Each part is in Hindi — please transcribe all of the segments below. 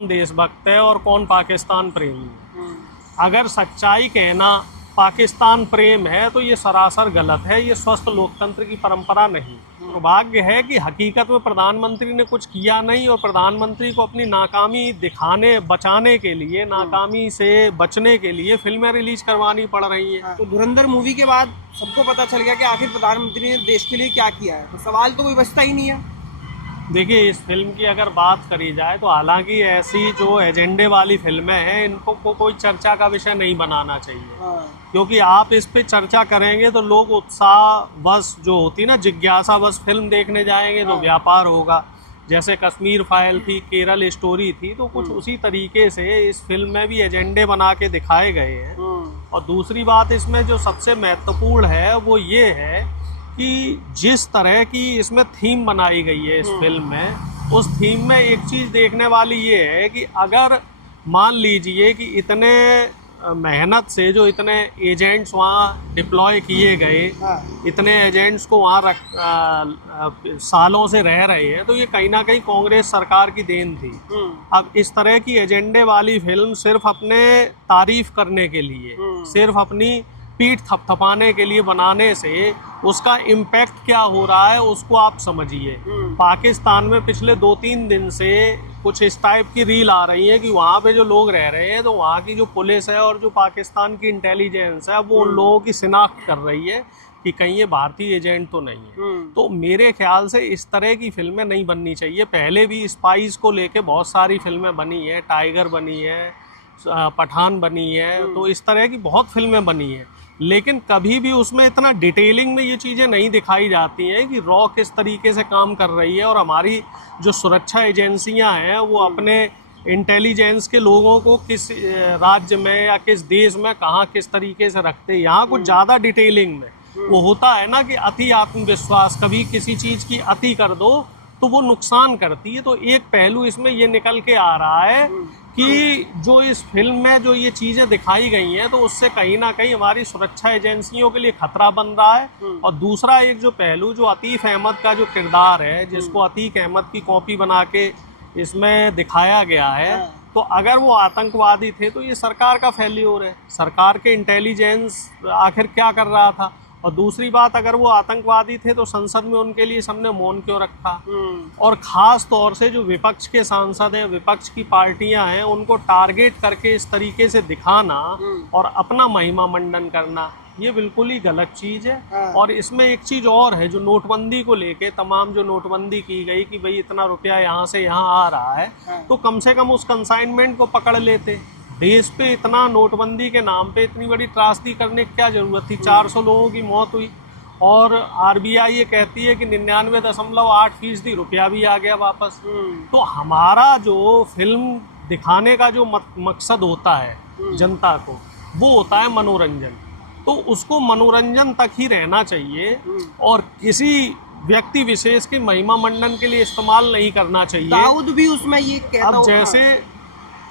देशभक्त है और कौन पाकिस्तान प्रेमी है। अगर सच्चाई कहना पाकिस्तान प्रेम है तो ये सरासर गलत है, ये स्वस्थ लोकतंत्र की परंपरा नहीं। दुर्भाग्य है कि हकीकत में प्रधानमंत्री ने कुछ किया नहीं और प्रधानमंत्री को अपनी नाकामी बचाने के लिए, नाकामी से बचने के लिए फिल्में रिलीज करवानी पड़ रही हैं। तो धुरंधर मूवी के बाद सबको पता चल गया कि आखिर प्रधानमंत्री ने देश के लिए क्या किया है, तो सवाल तो कोई बचता ही नहीं है। देखिए, इस फिल्म की अगर बात करी जाए तो हालांकि ऐसी जो एजेंडे वाली फिल्में हैं इनको कोई चर्चा का विषय नहीं बनाना चाहिए, क्योंकि आप इस पे चर्चा करेंगे तो लोग उत्साहवश जो होती ना, जिज्ञासावश फिल्म देखने जाएंगे तो व्यापार होगा। जैसे कश्मीर फाइल थी, केरल स्टोरी थी, तो कुछ उसी तरीके से इस फिल्म में भी एजेंडे बना के दिखाए गए हैं। और दूसरी बात इसमें जो सबसे महत्वपूर्ण है वो ये है कि जिस तरह की इसमें थीम बनाई गई है इस फिल्म में, उस थीम में एक चीज़ देखने वाली ये है कि अगर मान लीजिए कि इतने मेहनत से जो इतने एजेंट्स वहाँ डिप्लॉय किए गए, इतने एजेंट्स को वहाँ सालों से रह रहे हैं, तो ये कहीं ना कहीं कांग्रेस सरकार की देन थी। अब इस तरह की एजेंडे वाली फिल्म सिर्फ अपने तारीफ करने के लिए, सिर्फ अपनी पीठ थपथपाने के लिए बनाने से उसका इम्पैक्ट क्या हो रहा है उसको आप समझिए। पाकिस्तान में पिछले 2-3 दिन से कुछ इस टाइप की रील आ रही है कि वहाँ पे जो लोग रह रहे हैं तो वहाँ की जो पुलिस है और जो पाकिस्तान की इंटेलिजेंस है वो उन लोगों की शिनाख्त कर रही है कि कहीं ये भारतीय एजेंट तो नहीं है। तो मेरे ख्याल से इस तरह की फिल्में नहीं बननी चाहिए। पहले भी स्पाइस को लेके बहुत सारी फिल्में बनी है, टाइगर बनी है, पठान बनी है, तो इस तरह की बहुत फिल्में बनी हैं, लेकिन कभी भी उसमें इतना डिटेलिंग में ये चीज़ें नहीं दिखाई जाती हैं कि रॉ किस तरीके से काम कर रही है और हमारी जो सुरक्षा एजेंसियां हैं वो अपने इंटेलिजेंस के लोगों को किस राज्य में या किस देश में कहाँ किस तरीके से रखते हैं। यहाँ कुछ ज़्यादा डिटेलिंग में वो होता है ना कि अति आत्मविश्वास, कभी किसी चीज़ की अति कर दो तो वो नुकसान करती है। तो एक पहलू इसमें ये निकल के आ रहा है कि जो इस फिल्म में जो ये चीज़ें दिखाई गई हैं तो उससे कहीं ना कहीं हमारी सुरक्षा एजेंसियों के लिए खतरा बन रहा है। और दूसरा एक जो पहलू जो अतीफ अहमद का जो किरदार है, जिसको अतीक अहमद की कॉपी बना के इसमें दिखाया गया है, तो अगर वो आतंकवादी थे तो ये सरकार का फेल्योर है। सरकार के इंटेलिजेंस आखिर क्या कर रहा था। और दूसरी बात, अगर वो आतंकवादी थे तो संसद में उनके लिए सबने मौन क्यों रखा। और ख़ास तौर से जो विपक्ष के सांसद हैं, विपक्ष की पार्टियां हैं, उनको टारगेट करके इस तरीके से दिखाना और अपना महिमा मंडन करना, ये बिल्कुल ही गलत चीज़ है। और इसमें एक चीज़ और है, जो नोटबंदी को लेके तमाम जो नोटबंदी की गई कि भाई इतना रुपया यहाँ से यहाँ आ रहा है, तो कम से कम उस कंसाइनमेंट को पकड़ लेते। देश पे इतना नोटबंदी के नाम पे इतनी बड़ी त्रासदी करने की क्या जरूरत थी। 400 लोगों की मौत हुई और आरबीआई ये कहती है कि 99.8% रुपया भी आ गया वापस। तो हमारा जो फिल्म दिखाने का जो मकसद होता है जनता को, वो होता है मनोरंजन। तो उसको मनोरंजन तक ही रहना चाहिए और किसी व्यक्ति विशेष के महिमा मंडन के लिए इस्तेमाल नहीं करना चाहिए। दाऊद भी उसमें ये कहता अब जैसे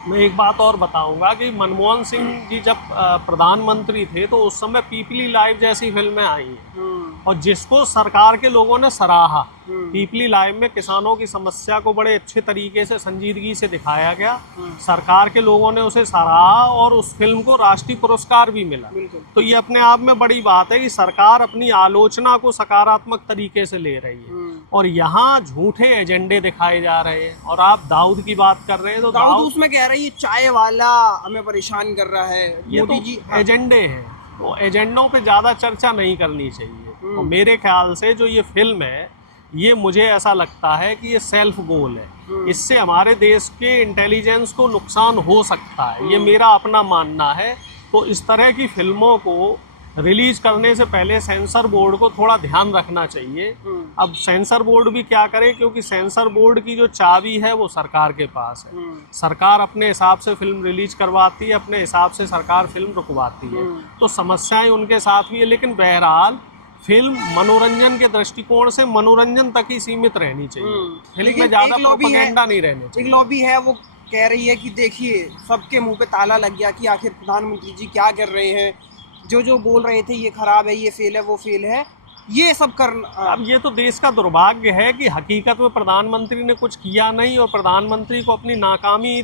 मैं एक बात और बताऊंगा कि मनमोहन सिंह जी जब प्रधानमंत्री थे तो उस समय पीपली लाइव जैसी फिल्में आई हैं और जिसको सरकार के लोगों ने सराहा। पीपली लाइव में किसानों की समस्या को बड़े अच्छे तरीके से संजीदगी से दिखाया गया, सरकार के लोगों ने उसे सराहा और उस फिल्म को राष्ट्रीय पुरस्कार भी मिला। तो ये अपने आप में बड़ी बात है कि सरकार अपनी आलोचना को सकारात्मक तरीके से ले रही है और यहाँ झूठे एजेंडे दिखाए जा रहे हैं। और आप दाऊद की बात कर रहे हैं तो दाऊद उसमें कह रही है चाय वाला हमें परेशान कर रहा है, ये तो जी एजेंडे हैं, तो एजेंडों पे ज़्यादा चर्चा नहीं करनी चाहिए। तो मेरे ख्याल से जो ये फिल्म है, ये मुझे ऐसा लगता है कि ये सेल्फ गोल है, इससे हमारे देश के इंटेलिजेंस को नुकसान हो सकता है, ये मेरा अपना मानना है। तो इस तरह की फिल्मों को रिलीज करने से पहले सेंसर बोर्ड को थोड़ा ध्यान रखना चाहिए। अब सेंसर बोर्ड भी क्या करे, क्योंकि सेंसर बोर्ड की जो चाबी है वो सरकार के पास है। सरकार अपने हिसाब से फिल्म रिलीज करवाती है, अपने हिसाब से सरकार फिल्म रुकवाती है, तो समस्याएं उनके साथ भी है। लेकिन बहरहाल फिल्म मनोरंजन के दृष्टिकोण से मनोरंजन तक ही सीमित रहनी चाहिए, फिल्म में ज़्यादा प्रोपेगेंडा नहीं रहने चाहिए। एक लॉबी है वो कह रही है कि देखिए सबके मुंह पे ताला लग गया कि आखिर प्रधानमंत्री जी क्या कर रहे हैं, जो बोल रहे थे ये खराब है, ये फेल है, वो फेल है, ये सब करना। अब ये तो देश का दुर्भाग्य है कि हकीकत में प्रधानमंत्री ने कुछ किया नहीं, और प्रधानमंत्री को अपनी नाकामी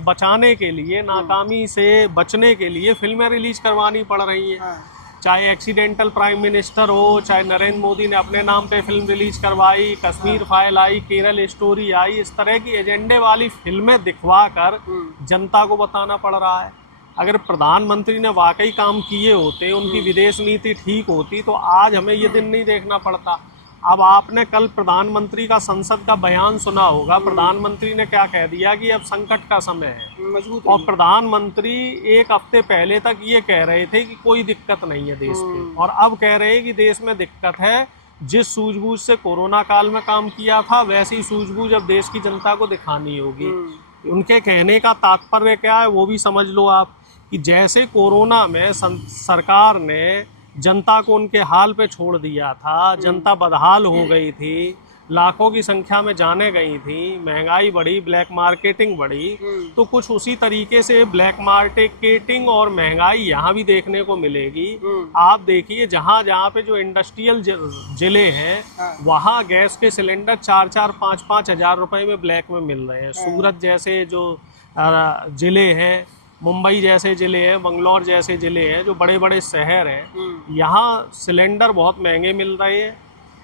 बचाने के लिए, नाकामी से बचने के लिए फिल्में रिलीज करवानी पड़ रही हैं। चाहे एक्सीडेंटल प्राइम मिनिस्टर हो, चाहे नरेंद्र मोदी ने अपने नाम पे फिल्म रिलीज करवाई, Kashmir file I, Kerala story I, इस तरह की एजेंडे वाली फिल्में दिखवा कर जनता को बताना पड़ रहा है। अगर प्रधानमंत्री ने वाकई काम किए होते, उनकी विदेश नीति ठीक होती, तो आज हमें ये दिन नहीं देखना पड़ता। अब आपने कल प्रधानमंत्री का संसद का बयान सुना होगा। प्रधानमंत्री ने क्या कह दिया कि अब संकट का समय है, और प्रधानमंत्री एक हफ्ते पहले तक ये कह रहे थे कि कोई दिक्कत नहीं है देश में, और अब कह रहे हैं कि देश में दिक्कत है। जिस सूझबूझ से कोरोना काल में काम किया था, वैसी सूझबूझ अब देश की जनता को दिखानी होगी। उनके कहने का तात्पर्य क्या है वो भी समझ लो आप, कि जैसे कोरोना में सरकार ने जनता को उनके हाल पे छोड़ दिया था, जनता बदहाल हो गई थी, लाखों की संख्या में जाने गई थी, महंगाई बढ़ी, ब्लैक मार्केटिंग बढ़ी, तो कुछ उसी तरीके से ब्लैक मार्केटिंग और महंगाई यहाँ भी देखने को मिलेगी। आप देखिए जहाँ जहाँ पे जो इंडस्ट्रियल जिले हैं, वहाँ गैस के सिलेंडर 4-4, 5-5 हज़ार रुपए में ब्लैक में मिल रहे हैं। सूरत जैसे जो जिले हैं, मुंबई जैसे जिले हैं, बंगलौर जैसे जिले हैं, जो बड़े बड़े शहर हैं, यहाँ सिलेंडर बहुत महंगे मिल रहे हैं।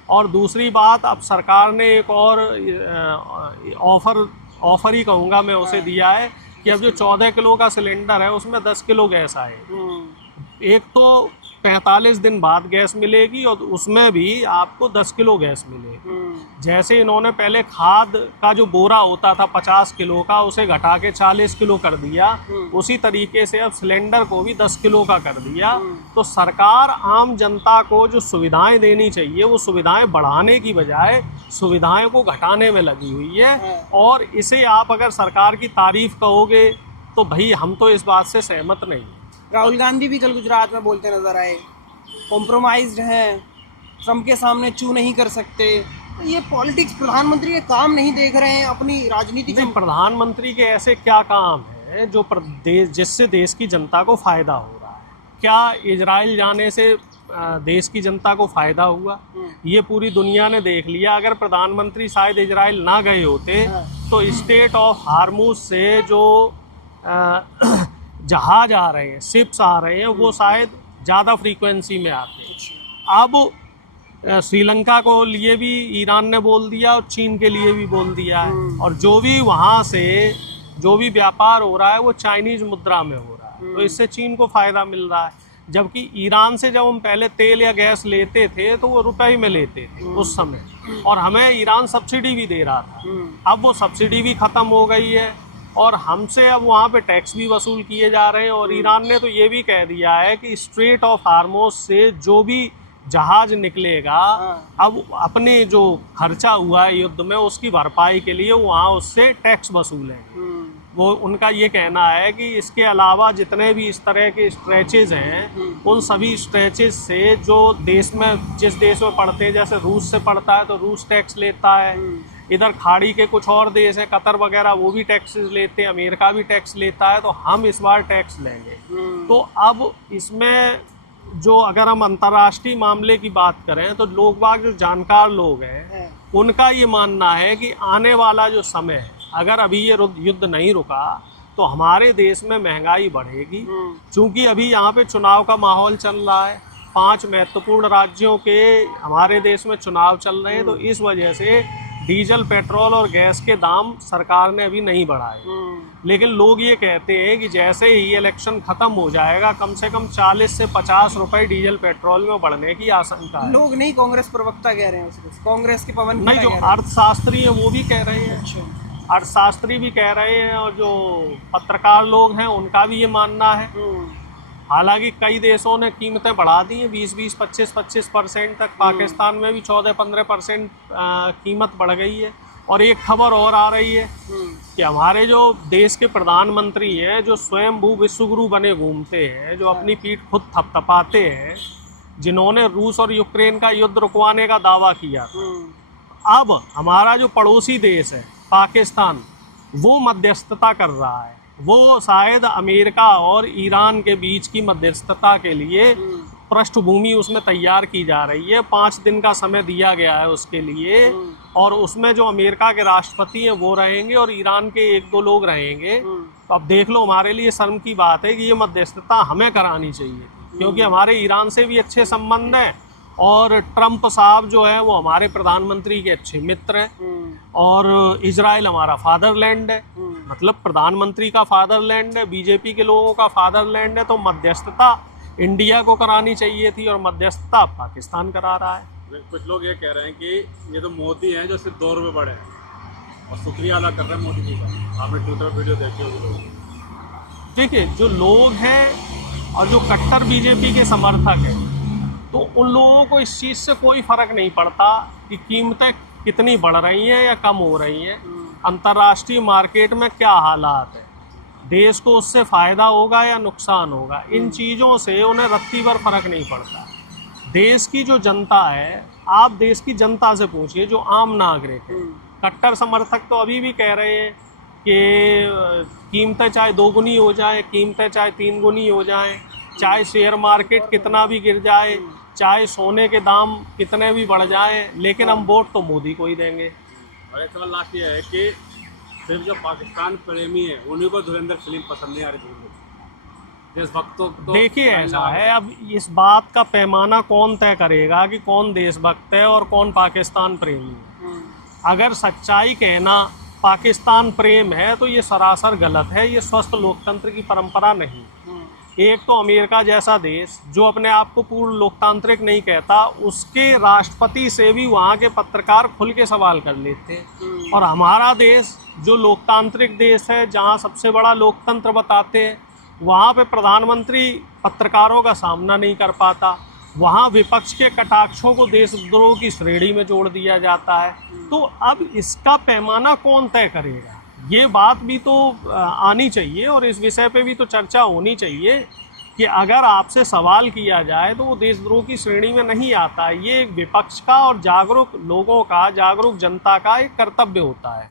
और दूसरी बात, अब सरकार ने एक और ऑफर ही कहूँगा मैं उसे दिया है कि अब जो 14 किलो का सिलेंडर है उसमें 10 किलो गैस आए। एक तो 45 दिन बाद गैस मिलेगी, और उसमें भी आपको 10 किलो गैस मिलेगी। जैसे इन्होंने पहले खाद का जो बोरा होता था 50 किलो का, उसे घटा के 40 किलो कर दिया, उसी तरीके से अब सिलेंडर को भी 10 किलो का कर दिया। तो सरकार आम जनता को जो सुविधाएं देनी चाहिए, वो सुविधाएं बढ़ाने की बजाय सुविधाएं को घटाने में लगी हुई है। और इसे आप अगर सरकार की तारीफ कहोगे तो भाई हम तो इस बात से सहमत नहीं। राहुल गांधी भी कल गुजरात में बोलते नजर आए, कॉम्प्रोमाइज्ड हैं, ट्रम्प के सामने चू नहीं कर सकते। तो ये पॉलिटिक्स, प्रधानमंत्री के काम नहीं देख रहे हैं अपनी राजनीति के। प्रधानमंत्री के ऐसे क्या काम है जो जिससे देश की जनता को फायदा हो रहा है? क्या इजराइल जाने से देश की जनता को फायदा हुआ? ये पूरी दुनिया ने देख लिया। अगर प्रधानमंत्री शायद इजराइल ना गए होते तो स्टेट ऑफ हार्मुज से जो जहाज आ रहे हैं, शिप्स आ रहे हैं, वो शायद ज़्यादा फ्रीक्वेंसी में आते हैं। अब श्रीलंका को लिए भी ईरान ने बोल दिया, और चीन के लिए भी बोल दिया है। और जो भी वहाँ से जो भी व्यापार हो रहा है वो चाइनीज मुद्रा में हो रहा है, तो इससे चीन को फ़ायदा मिल रहा है। जबकि ईरान से जब हम पहले तेल या गैस लेते थे तो वो रुपए में लेते थे उस समय, और हमें ईरान सब्सिडी भी दे रहा था। अब वो सब्सिडी भी ख़त्म हो गई है, और हमसे अब वहाँ पे टैक्स भी वसूल किए जा रहे हैं। और ईरान ने तो ये भी कह दिया है कि स्ट्रेट ऑफ हार्मुज से जो भी जहाज निकलेगा, अब अपने जो खर्चा हुआ है युद्ध में उसकी भरपाई के लिए वहाँ उससे टैक्स वसूलेंगे। वो उनका ये कहना है कि इसके अलावा जितने भी इस तरह के स्ट्रेचेज हैं, उन सभी स्ट्रेचेज से जो देश में, जिस देश में पड़ते हैं, जैसे रूस से पड़ता है तो रूस टैक्स लेता है, इधर खाड़ी के कुछ और देश हैं, कतर वगैरह, वो भी टैक्सेस लेते हैं, अमेरिका भी टैक्स लेता है, तो हम इस बार टैक्स लेंगे। तो अब इसमें जो अगर हम अंतर्राष्ट्रीय मामले की बात करें तो लोग बाग जो जानकार लोग हैं उनका ये मानना है कि आने वाला जो समय है, अगर अभी ये युद्ध नहीं रुका तो हमारे देश में महंगाई बढ़ेगी। क्योंकि अभी यहाँ पे चुनाव का माहौल चल रहा है, 5 महत्वपूर्ण राज्यों के हमारे देश में चुनाव चल रहे हैं, तो इस वजह से डीजल, पेट्रोल और गैस के दाम सरकार ने अभी नहीं बढ़ाए। लेकिन लोग ये कहते हैं कि जैसे ही इलेक्शन खत्म हो जाएगा, कम से कम 40 से 50 रुपए डीजल पेट्रोल में बढ़ने की आशंका है। लोग नहीं, कांग्रेस प्रवक्ता कह रहे हैं, कांग्रेस के पवन नहीं, जो अर्थशास्त्री है वो भी कह रहे हैं, अर्थशास्त्री भी कह रहे हैं, और जो पत्रकार लोग हैं उनका भी ये मानना है। हालांकि कई देशों ने कीमतें बढ़ा दी हैं 20-20, 25-25% तक। पाकिस्तान में भी 14-15% कीमत बढ़ गई है। और एक खबर और आ रही है कि हमारे जो देश के प्रधानमंत्री हैं, जो स्वयंभू विश्वगुरु बने घूमते हैं, जो अपनी पीठ खुद थपथपाते हैं, जिन्होंने रूस और यूक्रेन का युद्ध रुकवाने का दावा किया था, अब हमारा जो पड़ोसी देश है पाकिस्तान, वो मध्यस्थता कर रहा है। वो शायद अमेरिका और ईरान के बीच की मध्यस्थता के लिए पृष्ठभूमि उसमें तैयार की जा रही है। 5 दिन का समय दिया गया है उसके लिए, और उसमें जो अमेरिका के राष्ट्रपति हैं वो रहेंगे और ईरान के 1-2 लोग रहेंगे। तो अब देख लो, हमारे लिए शर्म की बात है कि ये मध्यस्थता हमें करानी चाहिए, क्योंकि हमारे ईरान से भी अच्छे संबंध हैं और ट्रंप साहब जो है वो हमारे प्रधानमंत्री के अच्छे मित्र हैं, और इजराइल हमारा फादरलैंड है, मतलब प्रधानमंत्री का फादरलैंड है, बीजेपी के लोगों का फादरलैंड है। तो मध्यस्थता इंडिया को करानी चाहिए थी और मध्यस्थता पाकिस्तान करा रहा है। कुछ लोग ये कह रहे हैं कि ये तो मोदी हैं जो सिर्फ 2 रुपये बढ़े हैं, और शुक्रिया अदा कर रहे हैं मोदी जी का। आपने ट्विटर वीडियो देखे होंगे। देखिए, जो लोग हैं और जो कट्टर बीजेपी के समर्थक हैं, तो उन लोगों को इस चीज़ से कोई फ़र्क नहीं पड़ता कि कीमतें कितनी बढ़ रही हैं या कम हो रही हैं, अंतर्राष्ट्रीय मार्केट में क्या हालात है, देश को उससे फ़ायदा होगा या नुकसान होगा। इन चीज़ों से उन्हें रत्ती भर फर्क नहीं पड़ता। देश की जो जनता है, आप देश की जनता से पूछिए, जो आम नागरिक है। कट्टर समर्थक तो अभी भी कह रहे हैं कि कीमतें चाहे 2 गुनी हो जाए, कीमतें चाहे 3 गुनी हो जाएं, चाहे शेयर मार्केट कितना भी गिर जाए, चाहे सोने के दाम कितने भी बढ़ जाएं, लेकिन हम वोट तो मोदी को ही देंगे। और एक सवाल लास्ट ये है कि सिर्फ जो पाकिस्तान प्रेमी है उन्हीं को धुरंधर फिल्म पसंद नहीं आ रही। देशभक्तों तो देखिए, ऐसा है, अब इस बात का पैमाना कौन तय करेगा कि कौन देशभक्त है और कौन पाकिस्तान प्रेमी है। अगर सच्चाई कहना पाकिस्तान प्रेम है तो ये सरासर गलत है, ये स्वस्थ लोकतंत्र की परंपरा नहीं। एक तो अमेरिका जैसा देश जो अपने आप को पूर्ण लोकतांत्रिक नहीं कहता, उसके राष्ट्रपति से भी वहाँ के पत्रकार खुल के सवाल कर लेते हैं, और हमारा देश जो लोकतांत्रिक देश है, जहाँ सबसे बड़ा लोकतंत्र बताते हैं, वहाँ पे प्रधानमंत्री पत्रकारों का सामना नहीं कर पाता, वहाँ विपक्ष के कटाक्षों को देशद्रोह की श्रेणी में जोड़ दिया जाता है। तो अब इसका पैमाना कौन तय करेगा, ये बात भी तो आनी चाहिए, और इस विषय पे भी तो चर्चा होनी चाहिए कि अगर आपसे सवाल किया जाए तो वो देशद्रोह की श्रेणी में नहीं आता है। ये एक विपक्ष का और जागरूक लोगों का, जागरूक जनता का एक कर्तव्य होता है।